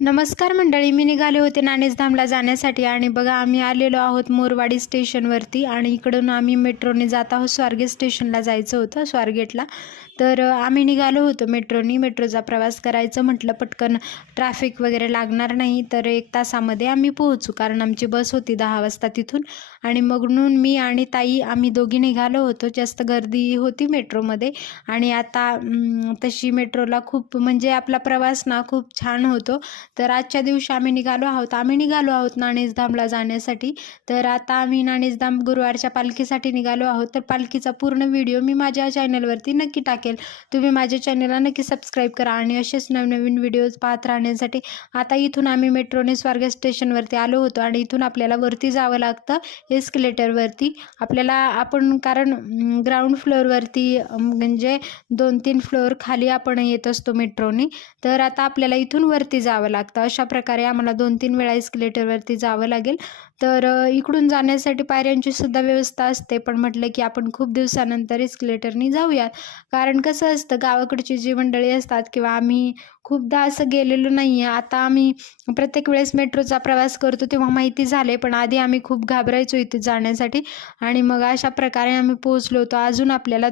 नमस्कार मंडळी, मी निघाले होते नाणेसधामला जाण्यासाठी आणि बघा आम्ही आलेलो आहोत मोरवाडी स्टेशनवरती आणि इकडून आम्ही मेट्रोने जात आहोत. स्वारगेट स्टेशनला जायचं होतं, स्वारगेटला. तर आम्ही निघालो होतो मेट्रोनी. मेट्रोचा प्रवास करायचं म्हटलं, पटकन ट्रॅफिक वगैरे लागणार नाही, तर 1 तासामध्ये आम्ही पोहोचू, कारण आमची बस होती 10 वाजता तिथून. आणि म्हणून मी आणि ताई आम्ही दोघी निघालो होतो. जास्त गर्दी होती मेट्रोमध्ये आणि आता तशी मेट्रोला खूप म्हणजे आपला प्रवास ना खूप छान होतो. तर आजच्या दिवशी आम्ही निघालो आहोत नाणेसधामला जाण्यासाठी. तर आता आम्ही नाणेसधाम गुरुवारच्या पालखीसाठी निघालो आहोत. तर पालखीचा पूर्ण व्हिडिओ मी माझ्या चॅनलवरती नक्की टाकेल. तुम्ही माझ्या चॅनलला नक्की सबस्क्राईब करा आणि असेच नवनवीन व्हिडिओज पाहत राहण्यासाठी. आता इथून आम्ही मेट्रोने स्वारगेट स्टेशनवरती आलो होतो आणि इथून आपल्याला वरती जावं लागतं एस्केलेटरवरती. कारण ग्राउंड फ्लोअरवरती म्हणजे 2-3 फ्लोअर खाली आपण येत असतो मेट्रोने. तर आता आपल्याला इथून वरती जावं लागतं. अशा प्रकारे आम्हाला 2-3 वेळा एस्केलेटरवरती जावं लागेल. तर इकडून जाण्यासाठी पायऱ्यांची सुद्धा व्यवस्था असते, पण म्हटलं की आपण खूप दिवसानंतर एस्केलेटरनी जाऊयात. कारण कसं असतं, गावाकडची जी मंडळी असतात किंवा आम्ही खूपदा असं गेलेलो नाही आहे. आता आम्ही प्रत्येक वेळेस मेट्रोचा प्रवास करतो तेव्हा माहिती झाले, पण आधी आम्ही खूप घाबरायचो इथे जाण्यासाठी. आणि मग अशा प्रकारे आम्ही पोहोचलो होतो. अजून आपल्याला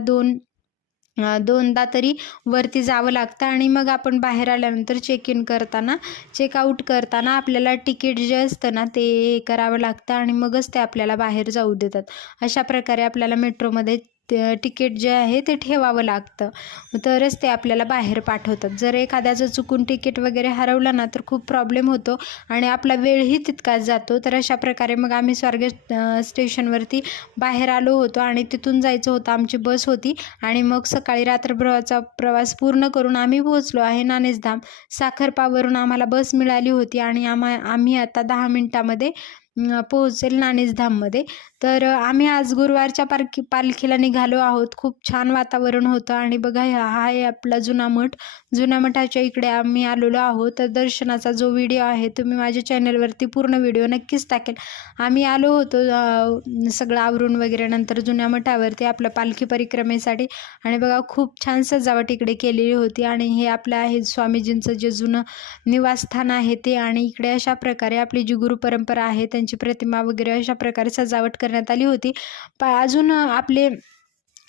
दोनदा तरी वरती जावं लागतं आणि मग आपण बाहेर आल्यानंतर चेकआउट करताना आपल्याला तिकीट जे असतं ना ते करावं लागतं आणि मगच ते आपल्याला बाहेर जाऊ देतात. अशा प्रकारे आपल्याला मेट्रोमध्ये तिकीट जे आहे ते ठेवावं लागतं, तरच ते आपल्याला बाहेर पाठवतात. जर एखाद्याचं चुकून तिकीट वगैरे हरवलं ना तर खूप प्रॉब्लेम होतो आणि आपला वेळही तितकाच जातो. तर अशा प्रकारे मग आम्ही स्वारगेट स्टेशनवरती बाहेर आलो होतो आणि तिथून जायचं होतं. आमची बस होती आणि मग सकाळी रात्रभराचा प्रवास पूर्ण करून आम्ही पोहोचलो आहे नाणेसधाम. साखरपावरून आम्हाला बस मिळाली होती आणि आम्ही आता 10 मिनिटामध्ये पोहोचेल नाणेसधाममध्ये. तर आम्ही आज गुरुवारच्या पालखीला निघालो आहोत. खूप छान वातावरण होतं आणि बघा हा आहे आपला जुना मठ. जुन्या मठाच्या इकडे आम्ही आलेलो आहोत. तर दर्शनाचा जो व्हिडिओ आहे तुम्ही माझ्या चॅनलवरती पूर्ण व्हिडिओ नक्कीच टाकेल. आम्ही आलो होतो सगळं आवरून वगैरे नंतर जुन्या मठावरती आपल्या पालखी परिक्रमेसाठी. आणि बघा खूप छान सजावट इकडे केलेली होती आणि हे आपलं आहे स्वामीजींचं जे जुनं निवासस्थान आहे ते. आणि इकडे अशा प्रकारे आपली जी गुरु परंपरा आहे त्यांची प्रतिमा वगैरे अशा प्रकारे सजावट करण्यात आली होती. अजून आपले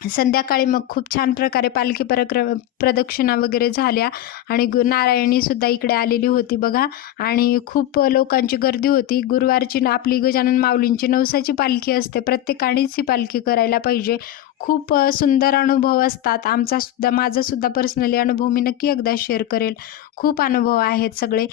संध्याकाळी मग खूप छान प्रकारे पालखी प्रदक्षिणा वगैरे झाल्या आणि नारायणीसुद्धा इकडे आलेली होती बघा. आणि खूप लोकांची गर्दी होती. गुरुवारची आपली गजानन माऊलींची नवसाची पालखी असते. प्रत्येकानेच ही पालखी करायला पाहिजे. खूप सुंदर अनुभव असतात. माझासुद्धा पर्सनली अनुभव मी नक्की एकदा शेअर करेल. खूप अनुभव आहेत सगळे.